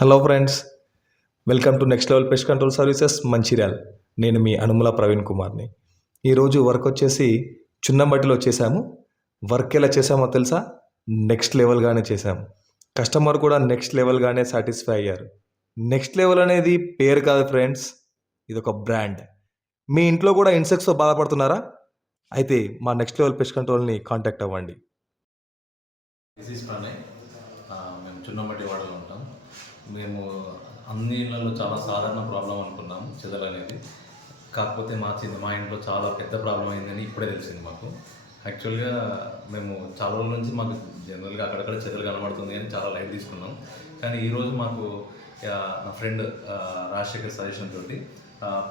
Hello friends, welcome to next level pest control services Mancherial. నేను మీ అనుముల ప్రవీణ్ కుమార్ని. ఈరోజు వర్క్ వచ్చేసి చున్నంబట్టిలో చేశాము. వర్క్ ఎలా చేసామో తెలుసా? నెక్స్ట్ లెవెల్గానే చేశాము. కస్టమర్ కూడా నెక్స్ట్ లెవెల్గానే సాటిస్ఫై అయ్యారు. నెక్స్ట్ లెవెల్ అనేది పేరు కాదు ఫ్రెండ్స్, ఇది ఒక బ్రాండ్. మీ ఇంట్లో కూడా ఇన్సెక్ట్స్తో బాధపడుతున్నారా? అయితే మా నెక్స్ట్ లెవెల్ పెస్ట్ కంట్రోల్ని కాంటాక్ట్ అవ్వండి. This is Pranay. మేము చున్నమట్టి వాడలో ఉంటాం. మేము అన్ని ఇళ్లలో చాలా సాధారణ ప్రాబ్లం అనుకున్నాము చెదలు అనేది. కాకపోతే మా ఇంట్లో చాలా పెద్ద ప్రాబ్లం అయిందని ఇప్పుడే తెలిసింది మాకు. యాక్చువల్గా మేము చాలా రోజుల నుంచి మాకు జనరల్గా అక్కడక్కడ చెదలు కనబడుతుంది అని చాలా లైట్ తీసుకున్నాం. కానీ ఈరోజు మాకు నా ఫ్రెండ్ రాజశేఖర్ సజెషన్ తోటి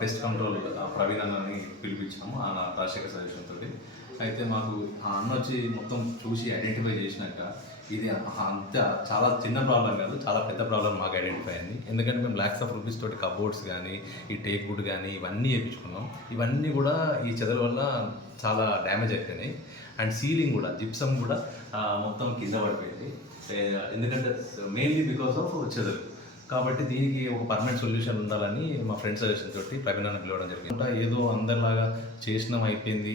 పెస్ట్ కంట్రోల్ ప్రవీణ్ అన్నని పిలిపించాము. ఆ రాజశేఖర్ సజెషన్ తోటి అయితే మాకు ఆ అన్న వచ్చి మొత్తం చూసి ఐడెంటిఫై చేసినాక ఇది అంత చాలా చిన్న ప్రాబ్లం కాదు, చాలా పెద్ద ప్రాబ్లం మాకు ఐడెంటిఫై అయింది. ఎందుకంటే మేము లాక్స్ ఆఫ్ రూపీస్ తోటి కబోర్డ్స్ కానీ ఈ టేక్ వుడ్ కానీ ఇవన్నీ వేయించుకున్నాం. ఇవన్నీ కూడా ఈ చెదల వల్ల చాలా డ్యామేజ్ అయిపోయినాయి. అండ్ సీలింగ్ కూడా జిప్సమ్ కూడా మొత్తం కింద పడిపోయింది. ఎందుకంటే మెయిన్లీ బికాస్ ఆఫ్ చెదలు. కాబట్టి దీనికి ఒక పర్మనెంట్ సొల్యూషన్ ఉండాలని మా ఫ్రెండ్ సజెషన్ తోటి ప్రవీణ్ అన్న పిలవడం జరిగింది. ఏదో అందరిలాగా చేసినాం అయిపోయింది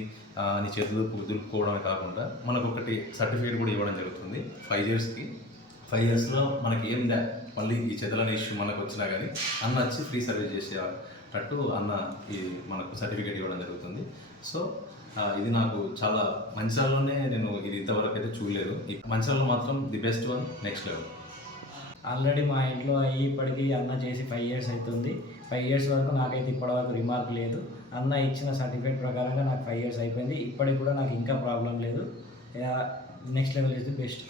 నీ చేతులు దులుపుకోవడమే కాకుండా మనకు ఒకటి సర్టిఫికేట్ కూడా ఇవ్వడం జరుగుతుంది 5 yearsకి. 5 yearsలో మనకి ఏం మళ్ళీ ఈ చెదలనే ఇష్యూ మనకు వచ్చినా కానీ అన్న వచ్చి ఫ్రీ సర్వీస్ చేసేటట్టు అన్న ఈ మనకు సర్టిఫికేట్ ఇవ్వడం జరుగుతుంది. సో ఇది నాకు చాలా మంచిర్యాలలోనే నేను ఇది ఇంతవరకు అయితే చూడలేదు. ఈ మంచిర్యాలలో మాత్రం the best one, next level. Already మా ఇంట్లో ఇప్పటికీ అన్న చేసి 5 years అవుతుంది. 5 years వరకు నాకైతే ఇప్పటివరకు రిమార్క్ లేదు. అన్న ఇచ్చిన సర్టిఫికేట్ ప్రకారంగా నాకు 5 years అయిపోయింది. ఇప్పటికి కూడా నాకు ఇంకా ప్రాబ్లం లేదు. Next level is the best.